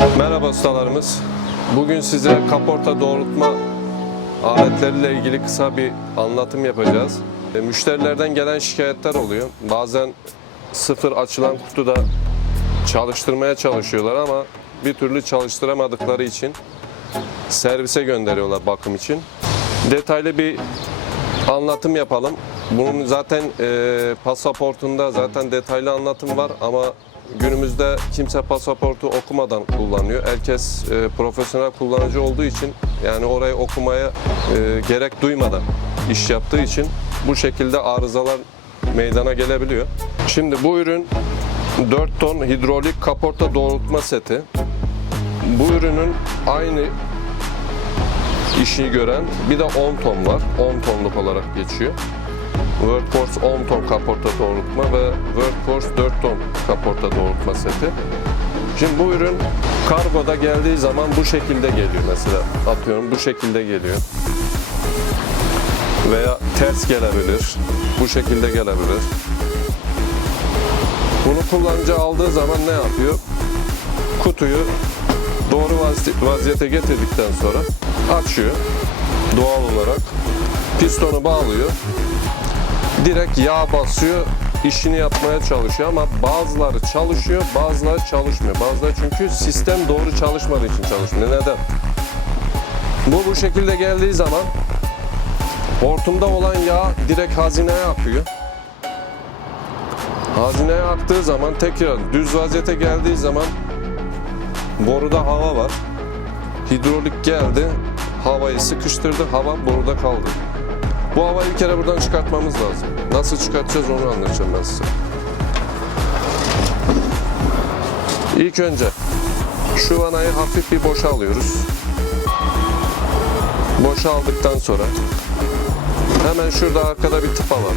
Merhaba ustalarımız. Bugün size kaporta doğrultma aletleriyle ilgili kısa bir anlatım yapacağız. E, Müşterilerden gelen şikayetler oluyor. Bazen sıfır açılan kutuda çalıştırmaya çalışıyorlar ama bir türlü çalıştıramadıkları için servise gönderiyorlar bakım için. Detaylı bir anlatım yapalım. Bunun zaten e, pasaportunda zaten detaylı anlatım var ama günümüzde kimse pasaportu okumadan kullanıyor. Herkes e, profesyonel kullanıcı olduğu için yani orayı okumaya e, gerek duymadan iş yaptığı için bu şekilde arızalar meydana gelebiliyor. Şimdi bu ürün 4 ton hidrolik kaporta doğrultma seti. Bu ürünün aynı işi gören bir de 10 ton var. 10 tonluk olarak geçiyor. Workforce 10 ton kaporta doğrultma ve Workforce 4 ton kaporta doğrultma seti. Şimdi bu ürün kargoda geldiği zaman bu şekilde geliyor mesela. Atıyorum bu şekilde geliyor. Veya ters gelebilir. Bu şekilde gelebilir. Bunu kullanıcı aldığı zaman ne yapıyor? Kutuyu doğru vazi- vaziyete getirdikten sonra açıyor doğal olarak. Pistonu bağlıyor. Direkt yağ basıyor, işini yapmaya çalışıyor ama bazıları çalışıyor, bazıları çalışmıyor. Bazıları çünkü sistem doğru çalışmadığı için çalışmıyor. Neden? Bu bu şekilde geldiği zaman hortumda olan yağ direkt hazineye akıyor. Hazineye aktığı zaman tekrar düz vaziyete geldiği zaman boruda hava var. Hidrolik geldi, havayı sıkıştırdı, hava boruda kaldı. Bu havayı bir kere buradan çıkartmamız lazım. Nasıl çıkartacağız onu anlatacağım ben size. İlk önce şu vanayı hafif bir boşa alıyoruz. Boşa aldıktan sonra hemen şurada arkada bir tıpa var.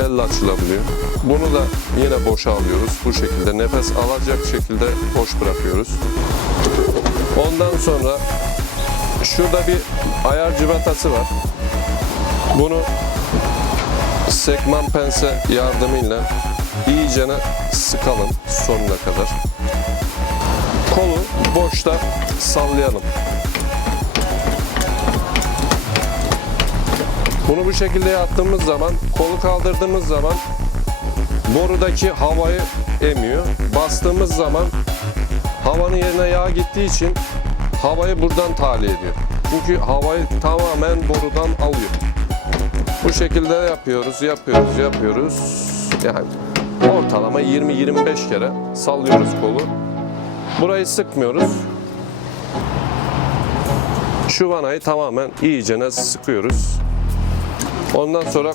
Elle açılabiliyor. Bunu da yine boşa alıyoruz. Bu şekilde nefes alacak şekilde boş bırakıyoruz. Ondan sonra şurada bir ayar civatası var. Bunu sekman pense yardımıyla iyicene sıkalım sonuna kadar. Kolu boşta sallayalım. Bunu bu şekilde yaptığımız zaman, kolu kaldırdığımız zaman borudaki havayı emiyor. Bastığımız zaman havanın yerine yağ gittiği için havayı buradan tahliye ediyor. Çünkü havayı tamamen borudan alıyor. Bu şekilde yapıyoruz, yapıyoruz, yapıyoruz. Yani ortalama 20-25 kere sallıyoruz kolu. Burayı sıkmıyoruz. Şu vanayı tamamen iyicene sıkıyoruz. Ondan sonra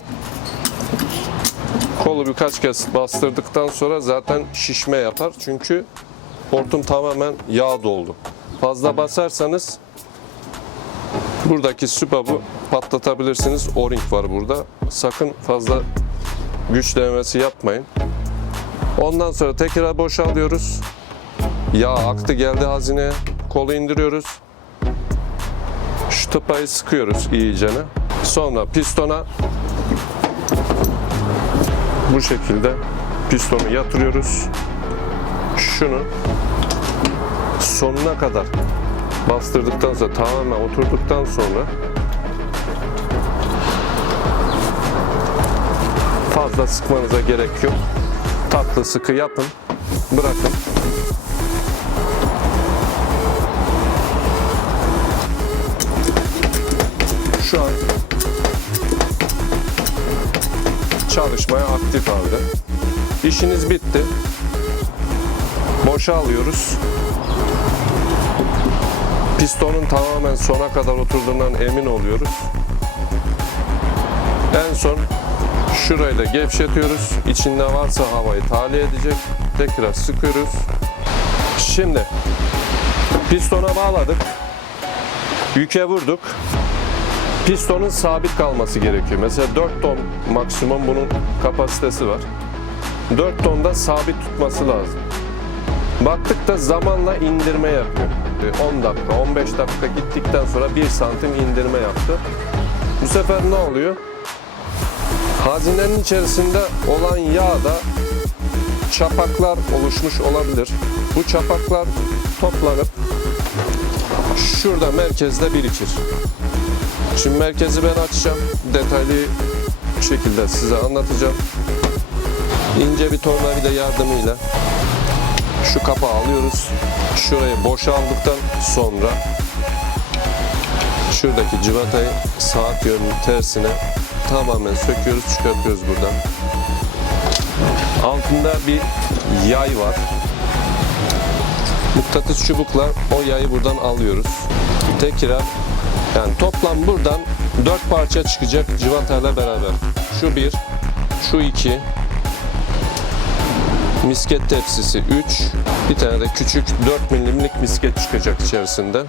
kolu birkaç kez bastırdıktan sonra zaten şişme yapar. Çünkü hortum tamamen yağ doldu. Fazla basarsanız buradaki süpabı patlatabilirsiniz. O-ring var burada. Sakın fazla güç denemesi yapmayın. Ondan sonra tekrar boşalıyoruz. Yağ aktı geldi hazineye. Kolu indiriyoruz. Şu tıpayı sıkıyoruz iyicene. Sonra pistona bu şekilde pistonu yatırıyoruz. Şunu sonuna kadar bastırdıktan sonra tamamen oturduktan sonra fazla sıkmanıza gerek yok. Tatlı sıkı yapın, bırakın. Şu an çalışmaya aktif halde. İşiniz bitti. Boşa alıyoruz. Pistonun tamamen sona kadar oturduğundan emin oluyoruz. En son şurayla gevşetiyoruz. İçinde varsa havayı tahliye edecek. Tekrar sıkıyoruz. Şimdi pistona bağladık. Yüke vurduk. Pistonun sabit kalması gerekiyor. Mesela 4 ton maksimum bunun kapasitesi var. 4 tonda sabit tutması lazım. Baktık da zamanla indirme yapıyor. E, 10 dakika, 15 dakika gittikten sonra 1 santim indirme yaptı. Bu sefer ne oluyor? Hazinenin içerisinde olan yağda çapaklar oluşmuş olabilir. Bu çapaklar toplanıp şurada merkezde birikir. Şimdi merkezi ben açacağım. Detaylı şekilde size anlatacağım. İnce bir tornavida yardımıyla şu kapağı alıyoruz. Şurayı boşaldıktan sonra şuradaki civatayı saat yönünün tersine tamamen söküyoruz, çıkartıyoruz buradan. Altında bir yay var. Mıknatıs çubukla o yayı buradan alıyoruz. Tekrar yani toplam buradan dört parça çıkacak civatayla beraber. Şu bir, şu iki, misket tepsisi 3, bir tane de küçük 4 milimlik misket çıkacak içerisinden.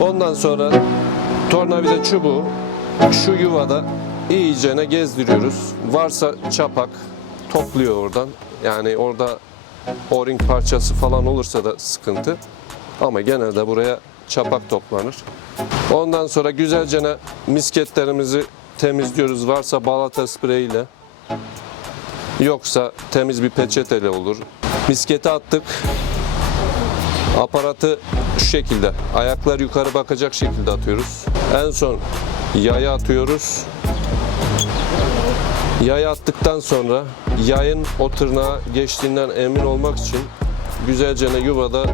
Ondan sonra tornavida çubuğu şu yuvada iyicene gezdiriyoruz. Varsa çapak topluyor oradan. Yani orada o-ring parçası falan olursa da sıkıntı. Ama genelde buraya çapak toplanır. Ondan sonra güzelce misketlerimizi temizliyoruz. Varsa balata spreyiyle. Yoksa temiz bir peçeteyle olur. Misketi attık. Aparatı şu şekilde ayaklar yukarı bakacak şekilde atıyoruz. En son yaya atıyoruz. Yaya attıktan sonra yayın o tırnağa geçtiğinden emin olmak için güzelce yuvada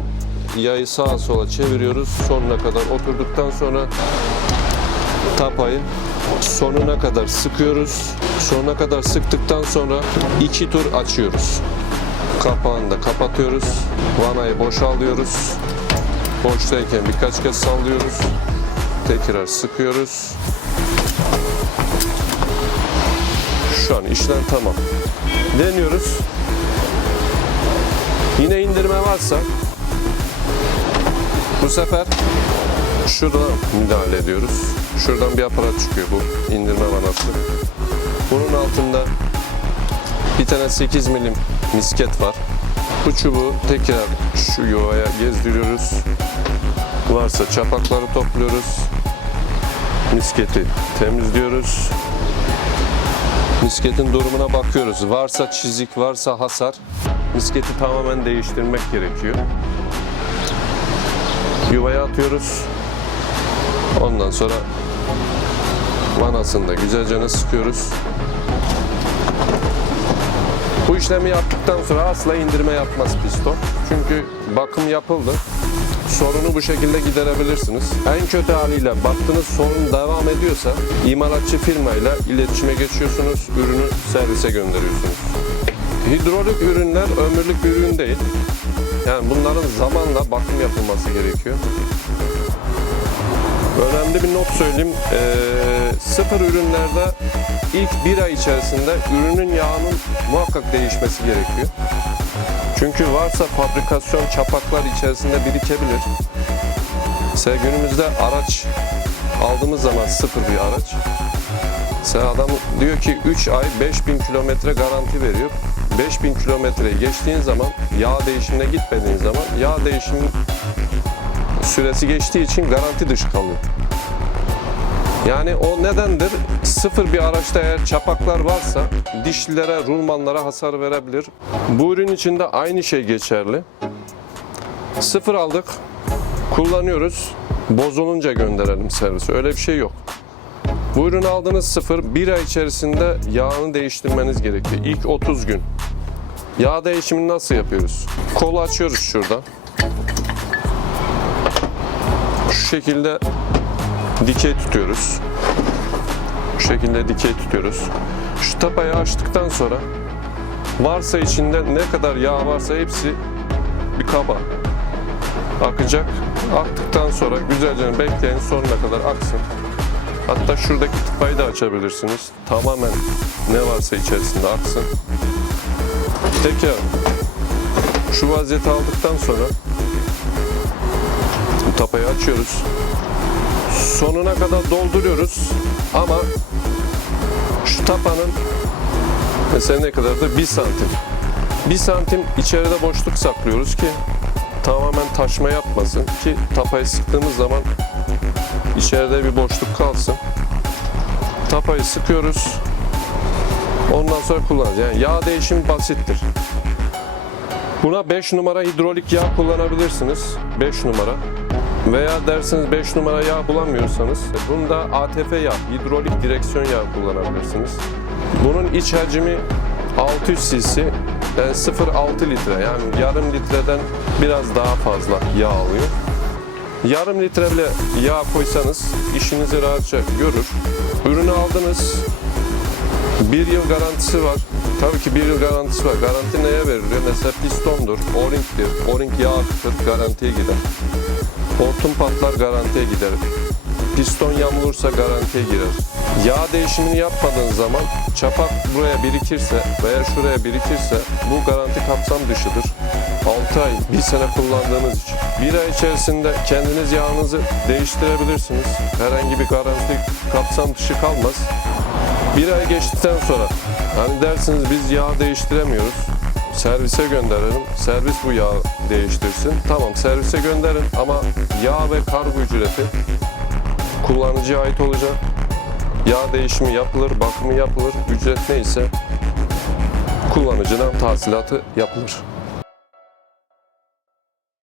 yayı sağa sola çeviriyoruz. Sonuna kadar oturduktan sonra tapayı sonuna kadar sıkıyoruz. Sonuna kadar sıktıktan sonra iki tur açıyoruz. Kapağını da kapatıyoruz. Vanayı boşalıyoruz. Boştayken birkaç kez sallıyoruz. Tekrar sıkıyoruz. Şu an işlem tamam. Deniyoruz. Yine indirme varsa bu sefer şurada müdahale ediyoruz. Şuradan bir aparat çıkıyor bu indirme vanası. Bunun altında bir tane 8 milim misket var. Bu çubuğu tekrar şu yuvaya gezdiriyoruz. Varsa çapakları topluyoruz. Misketi temizliyoruz. Misketin durumuna bakıyoruz. Varsa çizik, varsa hasar. Misketi tamamen değiştirmek gerekiyor. Yuvaya atıyoruz. Ondan sonra vanasını da güzelce sıkıyoruz. Bu işlemi yaptıktan sonra asla indirme yapmaz piston. Çünkü bakım yapıldı. Sorunu bu şekilde giderebilirsiniz. En kötü haliyle baktığınız sorun devam ediyorsa imalatçı firmayla iletişime geçiyorsunuz, ürünü servise gönderiyorsunuz. Hidrolik ürünler ömürlük bir ürün değil. Yani bunların zamanla bakım yapılması gerekiyor. Önemli bir not söyleyeyim. Ee, sıfır ürünlerde ilk bir ay içerisinde ürünün yağının muhakkak değişmesi gerekiyor. Çünkü varsa fabrikasyon çapaklar içerisinde birikebilir. Mesela günümüzde araç aldığımız zaman sıfır bir araç. Mesela adam diyor ki 3 ay 5000 kilometre garanti veriyor. 5000 kilometreyi geçtiğin zaman yağ değişimine gitmediğin zaman yağ değişimi süresi geçtiği için garanti dışı kalıyor. Yani o nedendir? Sıfır bir araçta eğer çapaklar varsa dişlilere, rulmanlara hasar verebilir. Bu ürün için de aynı şey geçerli. Sıfır aldık, kullanıyoruz, bozulunca gönderelim servise. Öyle bir şey yok. Bu ürünü aldığınız sıfır, bir ay içerisinde yağını değiştirmeniz gerekiyor. İlk 30 gün. Yağ değişimini nasıl yapıyoruz? Kolu açıyoruz şurada. Şu şekilde dikey tutuyoruz. Şu şekilde dikey tutuyoruz. Şu tapayı açtıktan sonra varsa içinde ne kadar yağ varsa hepsi bir kaba akacak. Aktıktan sonra güzelce bekleyin sonuna kadar aksın. Hatta şuradaki tıpayı da açabilirsiniz. Tamamen ne varsa içerisinde aksın. Tekrar şu vaziyeti aldıktan sonra tapayı açıyoruz. Sonuna kadar dolduruyoruz ama şu tapanın mesela ne kadardır? 1 santim. 1 santim içeride boşluk saklıyoruz ki tamamen taşma yapmasın ki tapayı sıktığımız zaman içeride bir boşluk kalsın. Tapayı sıkıyoruz. Ondan sonra kullanacağız. Yani yağ değişimi basittir. Buna 5 numara hidrolik yağ kullanabilirsiniz. 5 numara. Veya derseniz 5 numara yağ bulamıyorsanız bunda ATF yağ, hidrolik direksiyon yağı kullanabilirsiniz. Bunun iç hacmi 600 cc, yani 0.6 litre yani yarım litreden biraz daha fazla yağ alıyor. Yarım litre bile yağ koysanız işinizi rahatça görür. Ürünü aldınız, bir yıl garantisi var. Tabii ki bir yıl garantisi var. Garanti neye veriliyor? Mesela pistondur, o-ringdir. O-ring yağ akıtır, garantiye gider. Hortum patlar, garantiye gider. Piston yamulursa garantiye girer. Yağ değişimini yapmadığın zaman çapak buraya birikirse veya şuraya birikirse bu garanti kapsam dışıdır. 6 ay, 1 sene kullandığınız için. Bir ay içerisinde kendiniz yağınızı değiştirebilirsiniz. Herhangi bir garanti kapsam dışı kalmaz. Bir ay geçtikten sonra hani dersiniz biz yağ değiştiremiyoruz. Servise gönderelim. Servis bu yağı değiştirsin. Tamam servise gönderin ama yağ ve kargo ücreti kullanıcıya ait olacak. Yağ değişimi yapılır, bakımı yapılır. Ücret neyse kullanıcıdan tahsilatı yapılır.